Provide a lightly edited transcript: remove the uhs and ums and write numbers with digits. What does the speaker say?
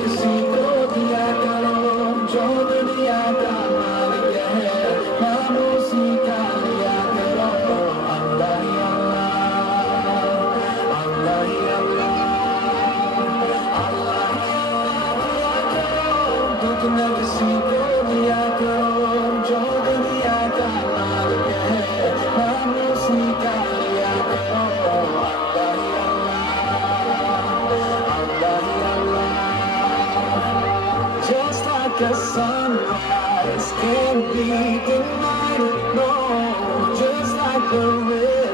किसी को दिया करो जो दुनिया का मालिक है, नाम उसी का लिया करो। अल्लाह ही अल्लाह, अल्लाह ही अल्लाह, अल्लाह ही अल्लाह। दुनिया किसी को दिया करो जो दुनिया का मालिक है, नाम उसी का लिया करो। अल्लाह ही अल्लाह, अल्लाह ही अल्लाह। Just like a sunrise can't be denied, no. Just like a river